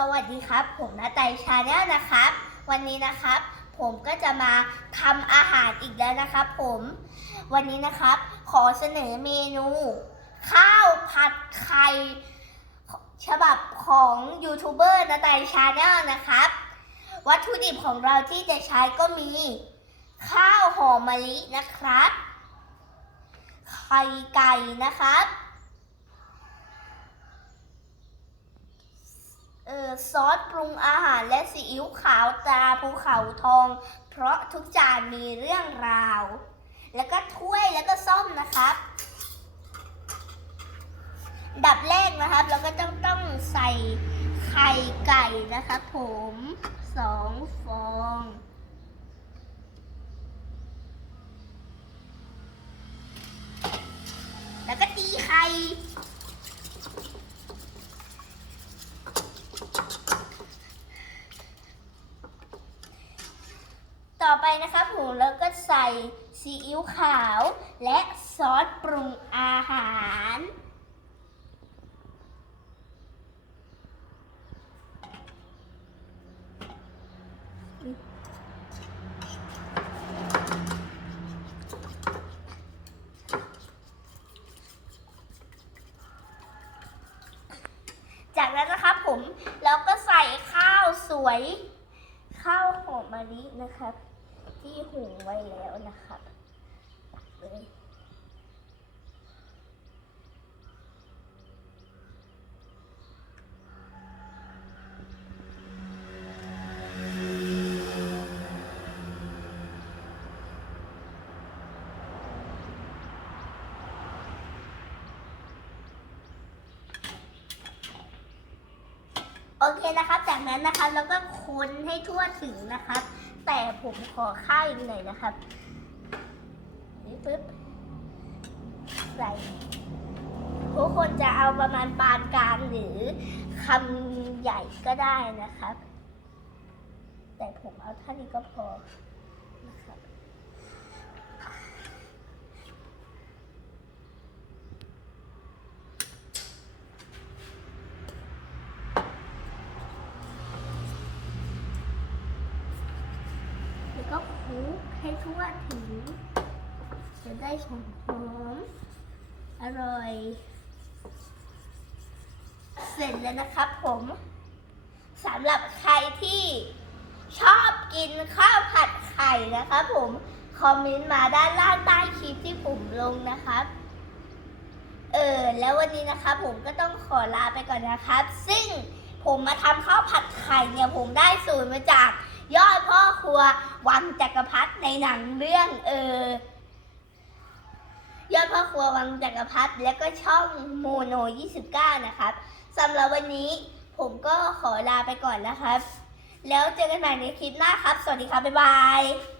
สวัสดีครับ ผมนาไตชาแนลนะครับ วันนี้นะครับ ผมก็จะมาทำอาหารอีกแล้วนะครับผม วันนี้นะครับ ขอเสนอเมนู ข้าวผัดไข่ฉบับของยูทูบเบอร์นาไตชาแนลนะครับ วัตถุดิบของเราที่จะใช้ก็มี ข้าวหอมมะลินะครับ ไข่ไก่นะครับ เออ ซอสปรุงอาหารและซีอิ๊วขาวตราภูเขาทอง เพราะทุกจานมีเรื่องราว แล้วก็ถ้วยแล้วก็ส้มนะครับ ดับแรกนะครับ เราก็ต้องต้องใส่ไข่ไก่นะครับผมสองฟอง แล้วก็ตีไข่ ต่อไป นะครับผมแล้วก็ใส่ซีอิ๊วขาว และซอสปรุงอาหาร จากนั้นนะครับผมเราก็ใส่ข้าวสวยข้าวหอมมะลินะครับ ที่หุงไว้แล้วนะครับตักเลยโอเคนะครับ จากนั้นนะครับแล้วก็คนให้ทั่วถึงนะครับ แต่ผมขอข้าวอีกหน่อยนะครับนี่ปึ๊บใส่ทุกคนจะเอาประมาณปานกลางหรือคำใหญ่ก็ได้นะครับ แต่ผมเอาเท่านี้ก็พอนะครับ แล้ว ก็คลุกให้ทั่วถึง จะได้หอมหอมๆอร่อย เสร็จแล้วนะครับผมสำหรับใครที่ชอบกินข้าวผัดไข่นะครับผมคอมเมนต์มาด้านล่างใต้คลิปที่ผมลงนะครับ เออแล้ววันนี้นะครับผมก็ต้องขอลาไปก่อนนะครับ ซึ่งผมมาทำข้าวผัดไข่เนี่ยผมได้สูตรมาจาก ยอดพ่อครัววังจักรพรรดิในหนังเรื่องเออยอดพ่อครัววังจักรพรรดิแล้วก็ช่องโมโน 29 นะครับสำหรับวันนี้ผมก็ขอลาไปก่อนนะครับ แล้วเจอกันใหม่ในคลิปหน้าครับ สวัสดีครับ บ๊ายบาย